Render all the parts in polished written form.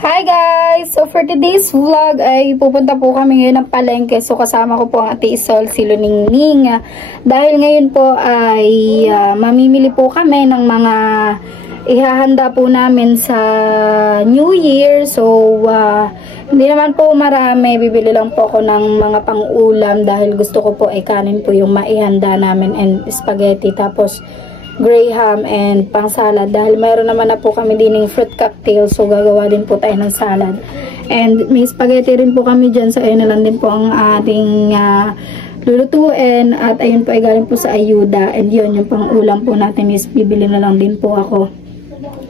Hi guys! So for today's vlog ay pupunta po kami ngayon ng palengke. So kasama ko po ang Ate Isol, si Luningning. Dahil ngayon po ay mamimili po kami ng mga ihahanda po namin sa New Year. So hindi naman po marami. Bibili lang po ako ng mga pang-ulam dahil gusto ko po ay kanin po yung maihanda namin and spaghetti. Tapos graham and pang salad dahil mayroon naman na po kami dining fruit cocktail, so gagawa din po tayo ng salad and may spaghetti rin po kami dyan, so ayun na lang din po ang ating lulutuin at ayun po ay galing po sa ayuda and yun yung pang ulam po natin is bibili na lang din po ako.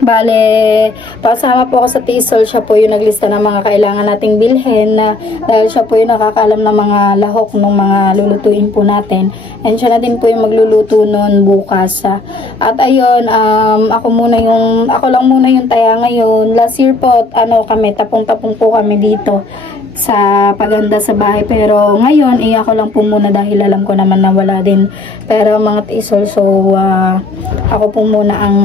Bale, pasama po ako sa Tisol, siya po yung naglista ng mga kailangan nating bilhin dahil siya po yung nakakaalam ng mga lahok ng mga lulutuin po natin. And siya na din po yung magluluto nun bukas. At ayun, ako lang muna yung taya ngayon. Last year po, tapong-tapong po kami dito sa paghanda sa bahay. Pero ngayon, ako lang po muna dahil alam ko naman na wala din. Pero mga Tisol, so ako po muna ang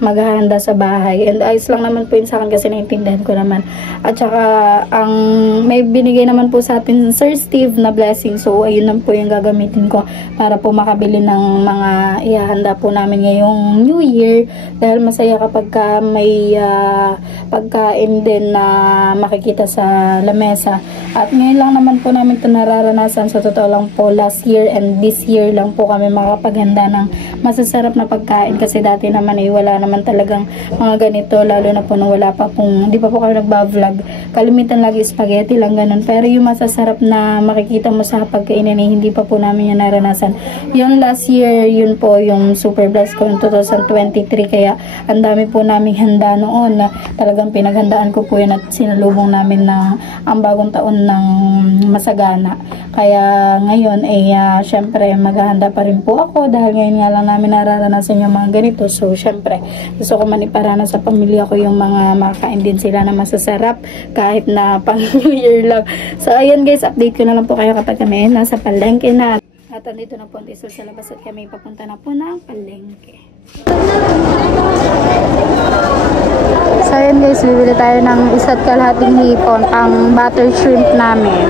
maghahanda sa bahay. And ayos lang naman po yun sa akin kasi naiintindihan ko naman. At saka, may binigay naman po sa atin Sir Steve na blessing. So, ayun lang po yung gagamitin ko para po makabili ng mga ihahanda po namin ngayong New Year. Dahil masaya kapag may pagkain din na makikita sa lamesa. At ngayon lang naman po namin ito nararanasan. Sa totoo lang po, last year and this year lang po kami makapaghanda ng masasarap na pagkain. Kasi dati naman ay wala naman talagang mga ganito, lalo na po nung wala pa pong, hindi pa po kami nagba-vlog. Kalimitan lagi spaghetti lang ganun. Pero yung masasarap na makikita mo sa pagkainan ay hindi pa po namin yung naranasan. Yung last year, yun po yung super blessed ko yung 2023. Kaya ang dami po naming handa noon na talagang pinaghandaan ko po yun at sinalubong namin ng ang bagong taon ng masagana. Kaya ngayon ay syempre maghahanda pa rin po ako dahil ngayon nga lang namin nararanasan yung mga ganito. So syempre gusto ko man iparana sa pamilya ko yung mga makakain din sila na masasarap kahit na pang New Year lang. So ayan guys, update ko na lang po kayo kapag kami nasa palengke na. At andito na po ang Tisol sa labas at kami papunta na po ng palengke. So ayan guys, bibili tayo ng 1.5 hipon ang butter shrimp namin.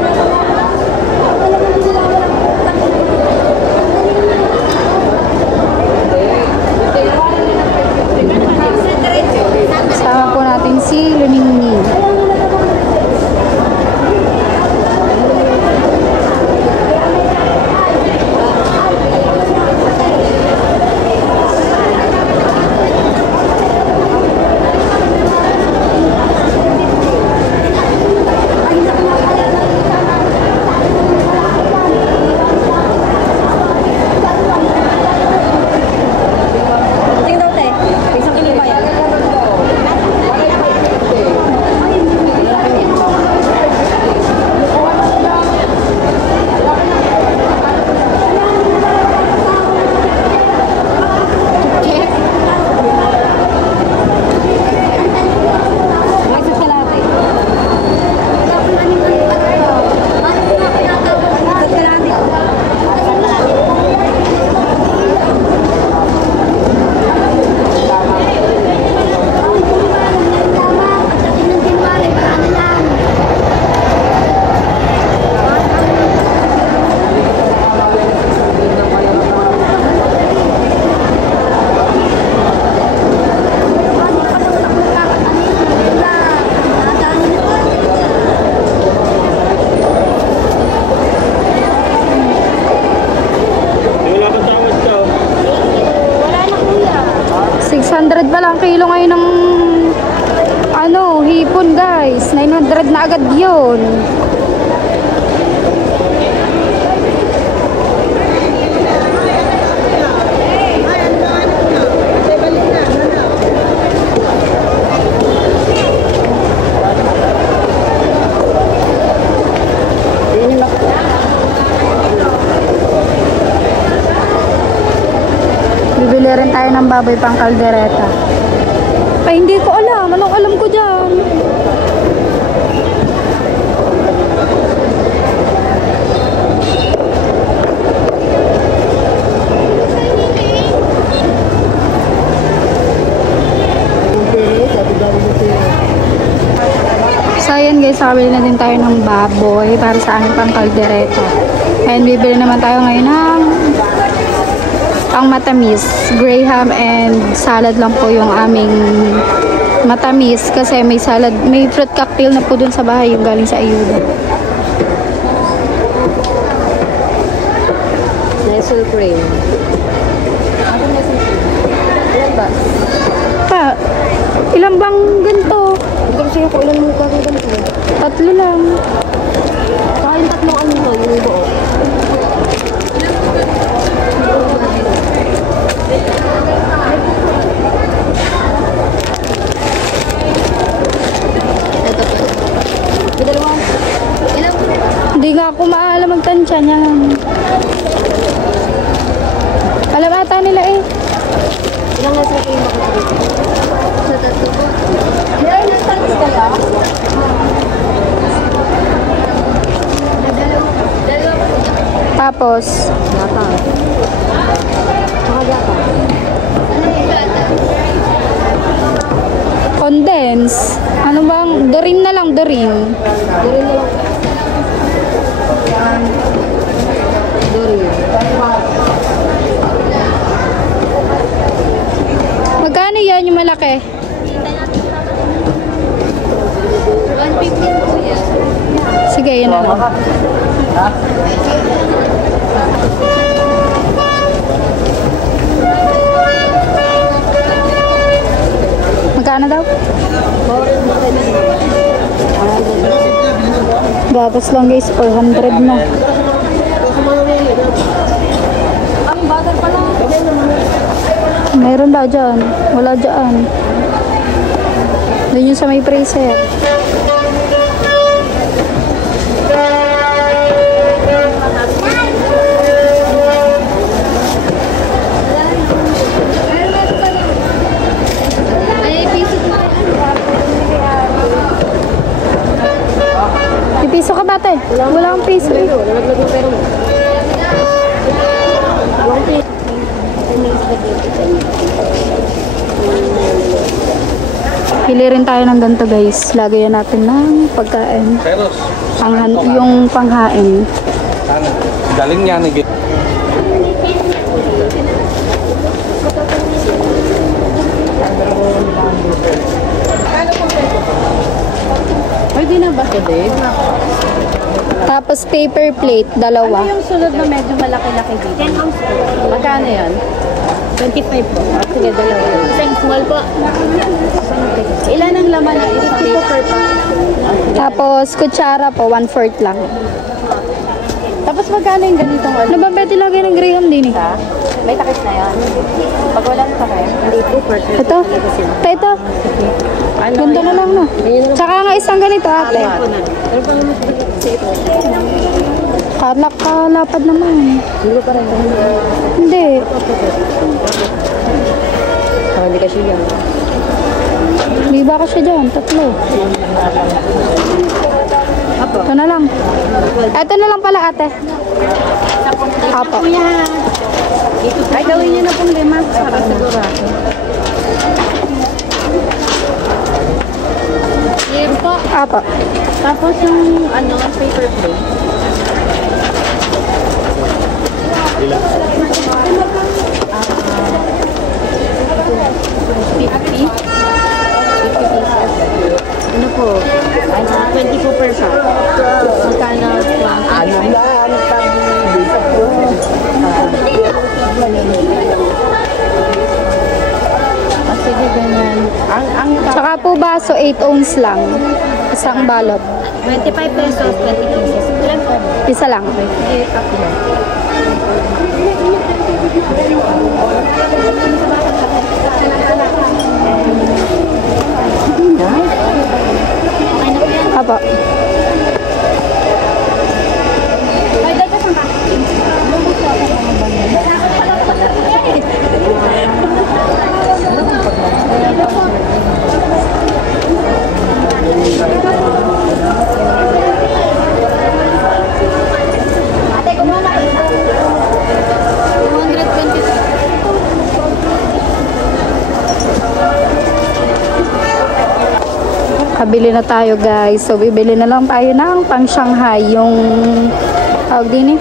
Kasama po natin si Luningning. $600 ba lang kilo ngayon ng hipon guys. 900 na agad yun. Bibili rin tayo ng baboy pang kaldereta. Ay, hindi ko alam. Anong alam ko dyan? Pero, sabi dami ng pera. guys, nakabili na din tayo ng baboy para sa aming pang kaldereta. And bibili naman tayo ngayon ng pang matamis. Graham and salad lang po yung aming matamis kasi may salad, may fruit cocktail na po dun sa bahay yung galing sa Ayuda. Nestle cream. Ano nestle cream? Ilan ba? Pa, ilang bang ganito? Ito kasi ako ilan mo kang ganito. 3 lang. Saka yung tatlong ano mo, yung buo. Ito po. May dalawang. Ilang? Hindi nga ako maalam magtansya niyan. Alam ata nila eh. Ilang nestle cream ba kasi dito? Sa tatlo po. Meron ng tamis kaya? Tapos, Gata. Saka gata. condense. Ano bang? Dorin na lang, dorin. Dorin na lang. Dorin. Magkano yan yung malaki? 150 po yan. Sige, yun na lang. Magkano daw? Gatas lang guys, 400 na. Ang butter pa lang. Meron daw dyan. Wala dyan. Doon yun sa may freezer. Ay, piso po. May piso ka ba ate? Wala akong piso eh. Nalaglag yung pera mo. Walang piso. Pili rin tayo ng ganito guys. Lagayan natin ng pagkain. Peros. Yung panghain. Galing niya nag Pwede na ba ito, Dave? Tapos paper plate, dalawa. Yung sunod na medyo malaki-laki dito? 10 ounce po. Magkano yan? 25 po. Sige, dalawa. Isang small po. Ilan ang laman na 50 po per pack? Tapos kutsara po, 1/4 lang. Tapos magkano yung ganitong ano? Ano ba pwede lagay ng graham din eh? May takip na yan. Pag walang takip, hindi po per pack. Ito. Ito. Ano? Ganda na lang no. Tsaka nga isang ganito ate. Ano pa naman sa ito? Kalapad naman. Hindi ko pa rin. Hindi. Hindi kasi yan. Hindi ba kasi dyan? 3. Ito na lang. Ito na lang pala ate. Apo. Ay, gawin niyo na pong 5 para sigurado. Yan po. Apo. Tapos yung ano, paper plate. Ano po? Ay, 20 po per pack. Magkano? Ano lang, pag-ibig po. Sige, ganyan. Ang Tsaka po baso 8 ounce lang. Isang balot. 25 pesos, 20 pieces. Ilan po? Isa lang. Sige, tatlo. Apo. Nakabili na tayo guys. So bibili na lang tayo ng pang Shanghai. Yung tawag din eh,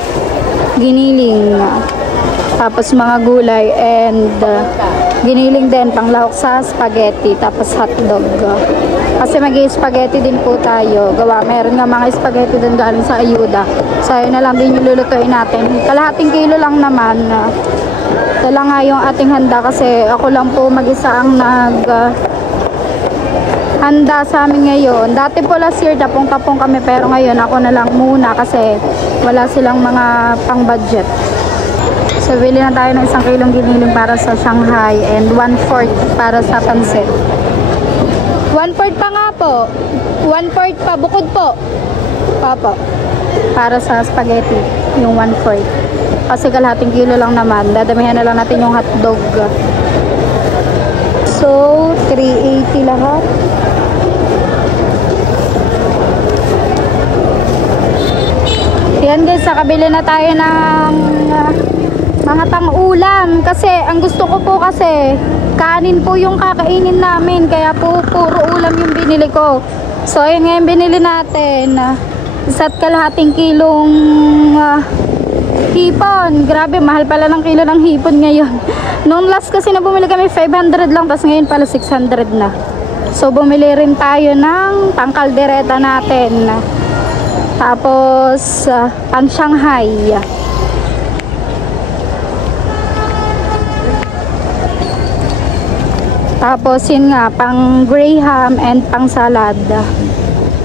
giniling. Tapos mga gulay and giniling din pang lahok sa spaghetti. Tapos hotdog. Kasi mag-spaghetti din po tayo. Gawa, meron nga mga spaghetti din galing sa ayuda. So ayun na lang din yung lulutuin natin. Kalahating kilo lang naman. Dala nga yung ating handa kasi ako lang po mag-isa ang handa sa amin ngayon. Dati po last year tapong-tapong kami pero ngayon ako na lang muna kasi wala silang mga pang-budget. So bili na tayo ng 1 kilong giniling para sa Shanghai and 1/4 para sa pansit. 1/4 pa nga po. 1/4 pa. Bukod po. Opo. Para sa spaghetti. Yung 1/4. Kasi kalahating kilo lang naman. Dadamihan na lang natin yung hotdog. So, 380 lahat. Yan guys, nakabili na tayo ng mga pang-ulam. Kasi, ang gusto ko po kasi, kanin po yung kakainin namin. Kaya po, puro ulam yung binili ko. So, ayun nga yung binili natin. Isa't kalahating kilong hipon. Grabe, mahal pala ng kilo ng hipon ngayon. Noong last kasi na bumili kami, 500 lang. Tapos ngayon pala 600 na. So, bumili rin tayo ng pangkaldereta natin. Tapos, pang Shanghai. Tapos, yun nga, pang graham and pang salad.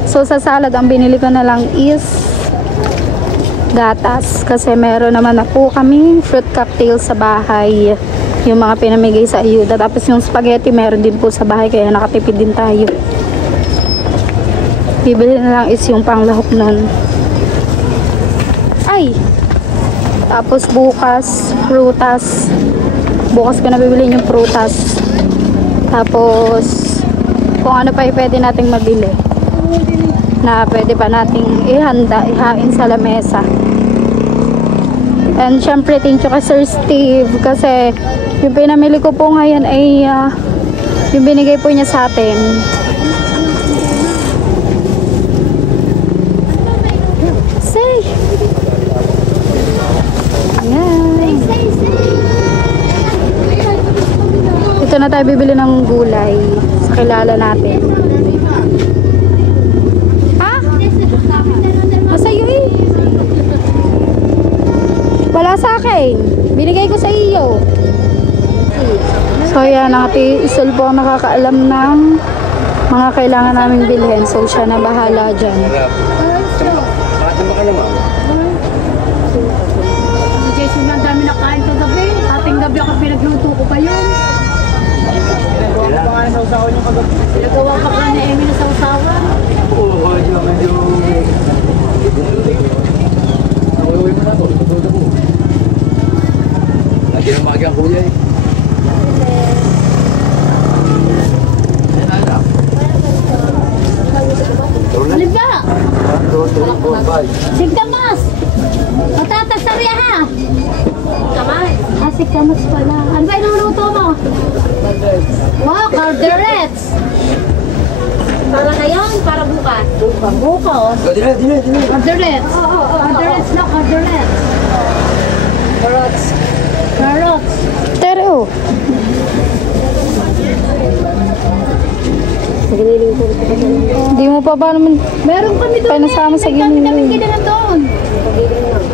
So, sa salad, ang binili ko na lang is gatas. Kasi meron naman na po kaming fruit cocktail sa bahay. Yung mga pinamigay sa ayuda. Tapos, yung spaghetti, meron din po sa bahay. Kaya nakatipid din tayo. Bibili na lang is yung panglahok nun. Ay! Tapos, bukas, prutas. Bukas ko na bibili yung prutas. Tapos, kung ano pa pwede nating mabili na pwede pa nating ihanda, ihain sa lamesa. And syempre, thank you kay Sir Steve kasi yung pinamili ko po ngayon ay yung binigay po niya sa atin. Say! Ayan. Ito na tayo bibili ng gulay sa kilala natin. Masa'yo eh. Wala sa akin. Binigay ko sa iyo. So yan, Ate Isol po ang nakakaalam ng mga kailangan namin bilhin. So siya na bahala dyan. Jason, ang dami na kain kagabi. Ating gabi ako pinagluto ko pa yun. Nagawa pa ka na Emily sa usawa. Oo, medyo. Nakuwi mo na ako. Tututo ko. Lagi ng magi ang kuya eh. Ano ba? 1, 2, 3, 4, 5. Sigdamas! Matatasarya ha! Kamay! Si kamas pala. Ano ba inuluto mo? Wow, calderettes! Para ngayon, para bukas? Bukas. Dile. Calderettes. Calderettes na, calderettes. Carrots. Pero, hindi mo pa ba naman Meron kami doon panasama sa May kami giniling? kinanan doon.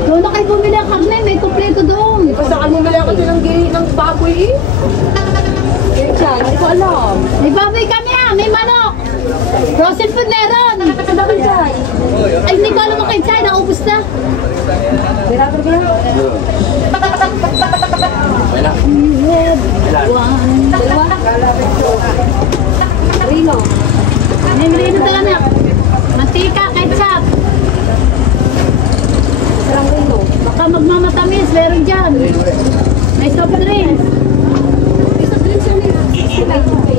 Doon na kayo bumili ang karne, may kumpleto doon. Saan mo mali ako ng baboy eh? Hindi ko alam. May baboy kami may manok. Frozen food meron. Ay, hindi ko alam ang kayo sa'yo, naubos na. Rino. May merino talaga. Mantika, ketchup. Sarang Rino. Baka magmamatamis, meron dyan. May soft drinks. Isa drinks yan eh. May tubig.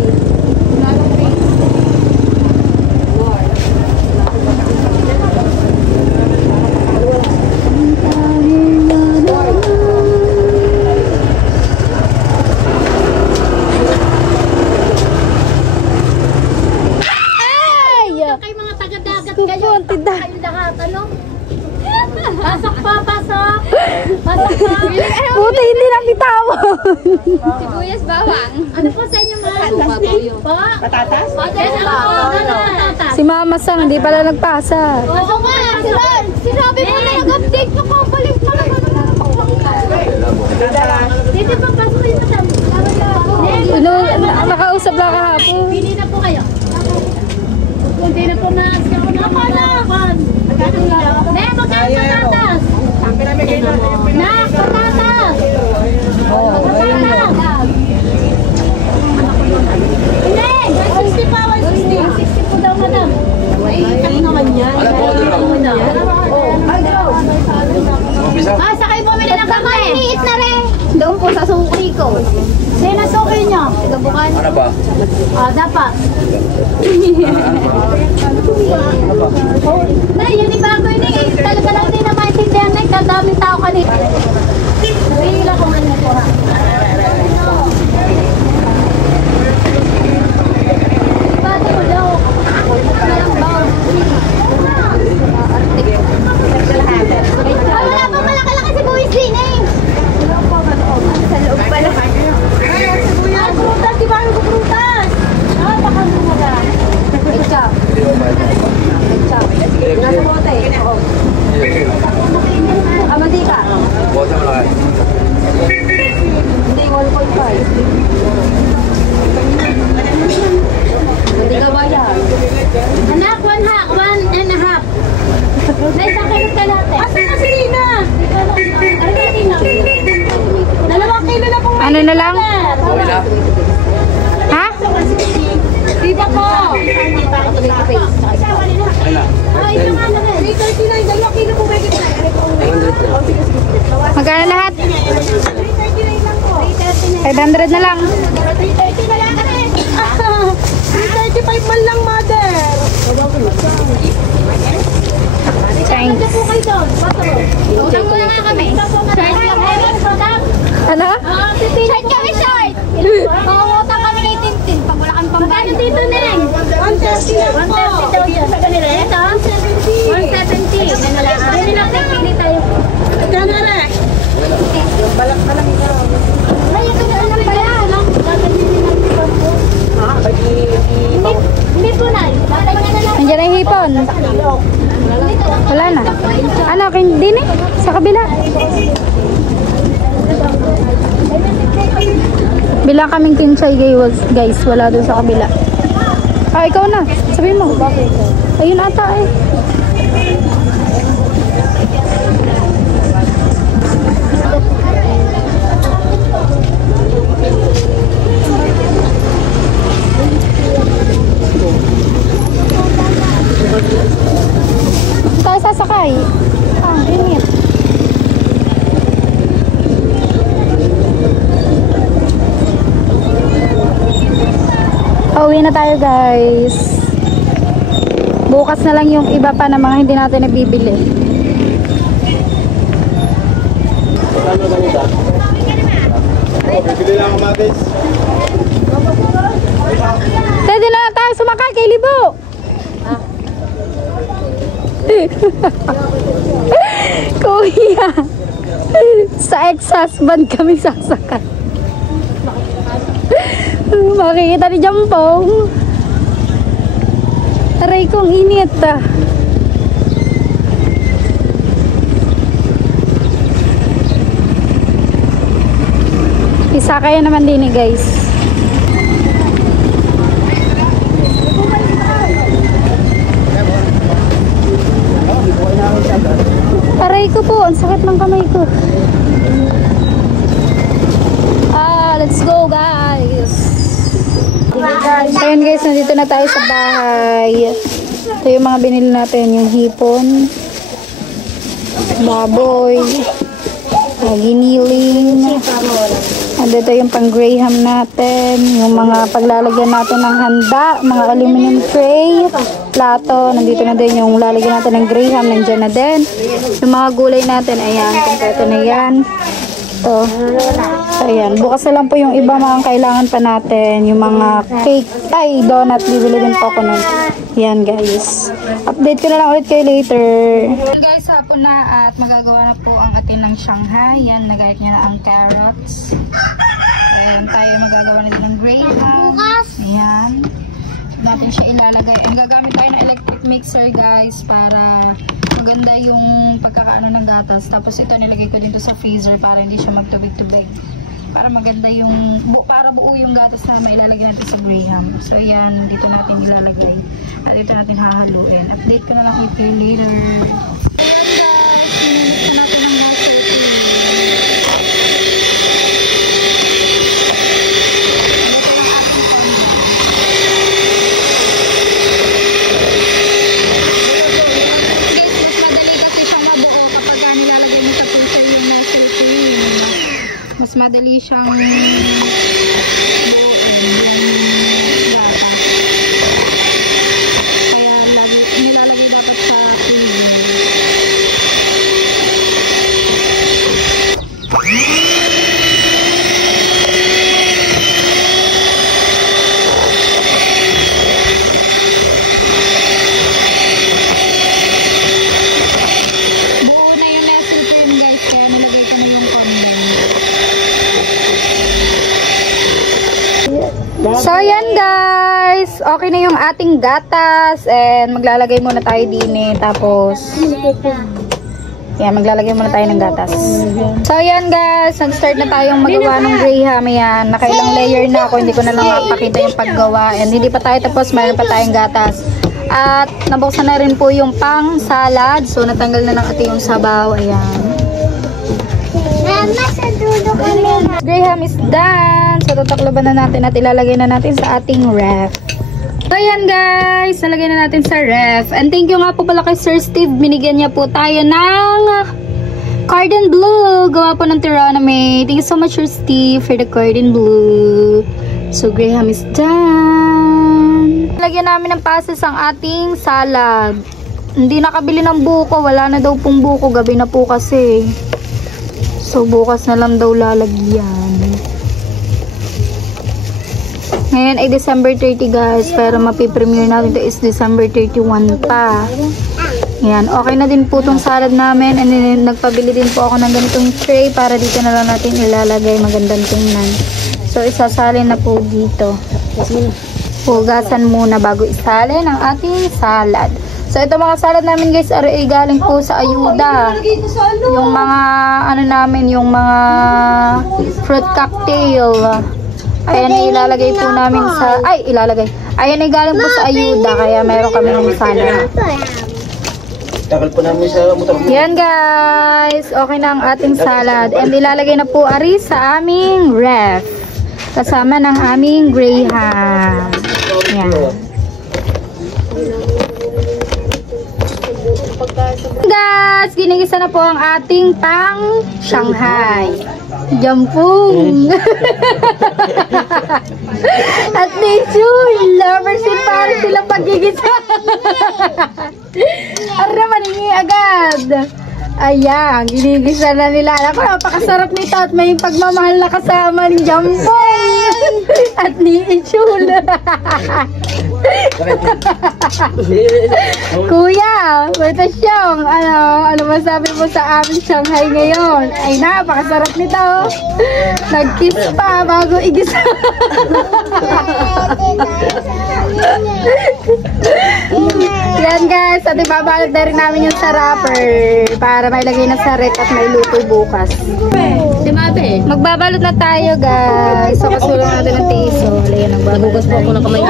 ko po, ang tinda. Kayo lahat, ano? Pasok pa, pasok! Pasok pa! Buti hindi lang bitawan. Sibuyas, bawang. Ano po sa inyo, ma'am? Patatas? Patatas? Si Mama Sang, hindi pala nagpasa. Oo nga! Sinabi mo na nag-update ko, balik pa lang. Dito pa, pasok kayo, madam. Nakausap lang kahapon. Pili na po kayo. Hindi na po mas. Ako na! Ne, magkano patatas? Nak, patatas! Patatas! Hindi! 160 pa, 160. 160 po daw, madam. Ay, itak naman yan. Sakay bumili ng kamay. Liit na rin. Doon po sa suki ko. Sino na suki nyo? Gabukan. Ano ba? Dapat. Na, yun yung bago yun eh. Talaga lang din na maintindihan na kadaming tao kanina. Sabihin lang kung ano po ha. Bati mo daw. Wala pa malaki-laki si Buwis din eh. Sa loob pala. Prutas, di ba ano ko prutas? Baka lumaga. Ketchup. Nasa bote. Mantika. Bote mo lang. Hindi, 1.5. Mantika ba yan? Anak, 1.5. Naisang kayo kalate. Asa na si Rina? Ano na Rina? 2 kilo na pong Ano na lang? Okay na? Ha? Diba po? Okay na. Ay, ito nga na rin. 339, 2 kilo po may kita. Magkano lahat? 339 lang po. 500 na lang. 330 na lang rin. 335 man lang, mother. Thanks. Ano po kayo doon? Utang muna nga kami. Ano? Short kami, short. Utang kami ni Tintin. Pag wala kami pambayad. Magkano dito, Neng? 130 lang po. 130 daw yun. Sa kanila. Ito? 170. 170. Hindi lang pili tayo. Magkano na? Yung balak pa lang ito. Ay, ito na lang pala. Hindi po na. Batay nga na lang. Nandiyan na yung hipon. Wala na. Ano, hindi na. Sa kabila. Bilang kaming kinchay guys. Wala doon sa kabila. Ah, ikaw na. Sabihin mo. Ayun ata eh. Tayo sasakay. Ah, init. Pauwi na tayo guys. Bukas na lang yung iba pa na mga hindi natin nabibili. Bibili lang ang matis. Pwede na lang tayo sumakay kay Libo. Kuya, sa ex-husband kami sasakay. Makikita ni Jampong. Aray kong init ah. Isa kaya naman din eh guys. Aray ko po, ang sakit ng kamay ko. Let's go guys. Ayun guys, nandito na tayo sa bahay. Ito yung mga binili natin, yung hipon, baboy, giniling. Nandito yung pang graham natin, yung mga paglalagyan natin ng handa, mga aluminum tray, plato. Nandito na din yung lalagyan natin ng graham, nandiyan na din. Yung mga gulay natin, ayan, kompleto na yan. dito. So, ayan. Bukas na lang po yung iba mga kailangan pa natin. Yung mga cake. Ay, donut. Bibili din po ako nun. Ayan, guys. Update ko na lang ulit kayo later. Guys, hapon na at magagawa na po ang atin ng Shanghai. Yan, nagayat niya na ang carrots. Ayan, tayo magagawa na din ng graham. Ayan. Natin siya ilalagay. Ang gagamit tayo ng electric mixer, guys, para maganda yung pagkakaano ng gatas. Tapos ito nilagay ko dito sa freezer para hindi siya magtubig-tubig. Para maganda yung para buo yung gatas na mailalagay natin sa graham. So ayan, dito natin ilalagay. At dito natin hahaluin. Update ko na lang kayo later. Ayan, guys, minimit na natin ang gas. Mas madali siyang buuin yung gata. Kaya nilalagay dapat sa freezer. Buo na yung nestle cream, guys, kaya nilagay ko na yung condensed. So, yan guys. Okay na yung ating gatas. And maglalagay muna tayo din eh. Tapos, yan, maglalagay muna tayo ng gatas. So, yan guys. Nag-start na tayong magawa ng graham. Yan, nakailang layer na ako. Hindi ko na lang mapakita yung paggawa. And hindi pa tayo tapos. Mayroon pa tayong gatas. At nabuksan na rin po yung pang salad. So, natanggal na ng ati yung sabaw. Ayan. Graham is done. So, tataklaban na natin at ilalagay na natin sa ating ref. So, ayan guys. Nalagay na natin sa ref. And thank you nga po pala kay Sir Steve. Binigyan niya po tayo ng card in blue. Gawa po ng Tiraname. Thank you so much, Sir Steve, for the card in blue. So, Graham is done. Lagyan namin ng passes ang ating salad. Hindi nakabili ng buko. Wala na daw pong buko. Gabi na po kasi. So, bukas na lang daw lalagyan. Ngayon ay December 30, guys. Pero mapipremiere natin ito is December 31 pa. Yan. Okay na din po itong salad namin. And then, nagpabili din po ako ng ganitong tray para dito na lang natin ilalagay. Magandang tingnan. So, isasalin na po dito. Hugasan muna bago isalin ang ating salad. So, ito mga salad namin guys, ay galing po sa ayuda. Yung mga, ano namin, yung mga fruit cocktail. Ayan ay ilalagay po namin sa, ayan ay galing po sa ayuda, kaya meron kami ng salad. Takal po namin sa motor. Yan guys, okay na ang ating salad. And ilalagay na po ari sa aming ref. Kasama ng aming graham. Yan. Guys, ginigisa na po ang ating pang Shanghai. Jampung. At nature, lovers in Paris silang pagigisa. Ara, maningi agad. Ayan, ginigisa na nila. Ako, napakasarap nito at may pagmamahal na kasama ni Jampung. At ni Ichula. Kuya, ito siyang, ano masabi mo sa aming Shanghai ngayon? Ay, napakasarap nito. Nag-kiss pa bago igisa. Yan guys, at ibabalot na rin namin yung sa wrapper para may lagay na sa rek at may luto bukas. Magbabalot na tayo guys. So, kasulong natin ng tiso. Nagugas po ako ng kamay.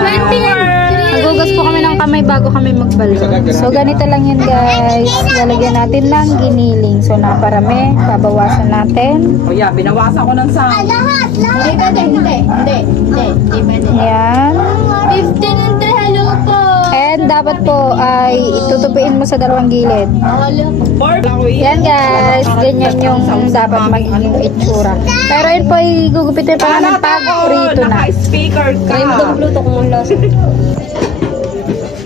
Nagugas po kami ng kamay bago kami magbalot. So, ganito lang yan guys. Lalagyan natin ng giniling. So, naparami. Babawasan natin. O yeah, binawasan ko ng sa... Hindi. Yan. 15 and 3, hello po. And dapat po ay itutupiin mo sa dalawang gilid. Yan guys, ganyan yung dapat maging itsura. Pero yun po ay gugupitin pa namin pag prito na. Speaker ka.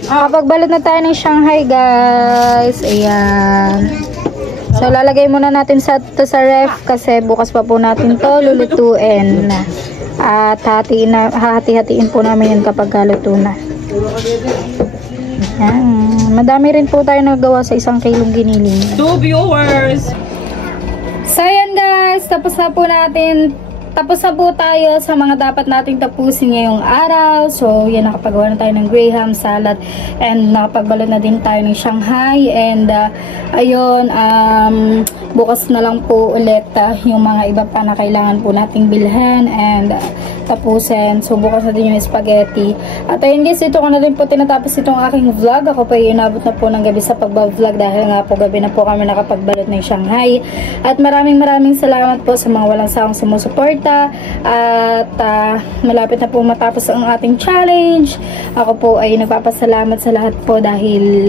Kapag balot na tayo ng Shanghai guys. Ayan. So, lalagay muna natin sa ref kasi bukas pa po natin to lulutuin. At hati-hatiin po namin yun kapag luto na. Yan. Madami rin po tayo nagawa sa 1 kilong giniling. 2 viewers! So, ayan guys. Tapos na po tayo sa mga dapat nating tapusin ngayong araw. So, yan, nakapagawa na tayo ng graham salad and nakapagbalot na din tayo ng Shanghai. And, ayun, bukas na lang po ulit yung mga iba pa na kailangan po nating bilhin and tapusin. So, bukas na din yung spaghetti. At ayun guys, ito ko na rin po tinatapos itong aking vlog. Ako pa inabot na po ng gabi sa pagbablog dahil nga po gabi na po kami nakapagbalot ng Shanghai. At maraming salamat po sa mga walang sawang sumusuporta. At malapit na po matapos ang ating challenge. Ako po ay nagpapasalamat sa lahat po dahil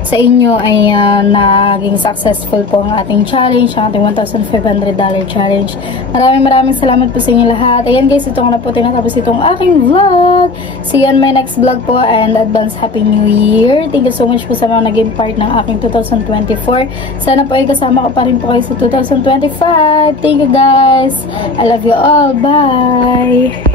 sa inyo ay naging successful po ang ating challenge, ang ating $1,500 challenge. Maraming salamat po sa inyo lahat. Ayan guys, ito ko na po tinatapos itong aking vlog. See you on my next vlog po and advance Happy New Year. Thank you so much po sa mga naging part ng aking 2024. Sana po ay kasama ko pa rin po kayo sa 2025. Thank you guys. I love you all. Bye!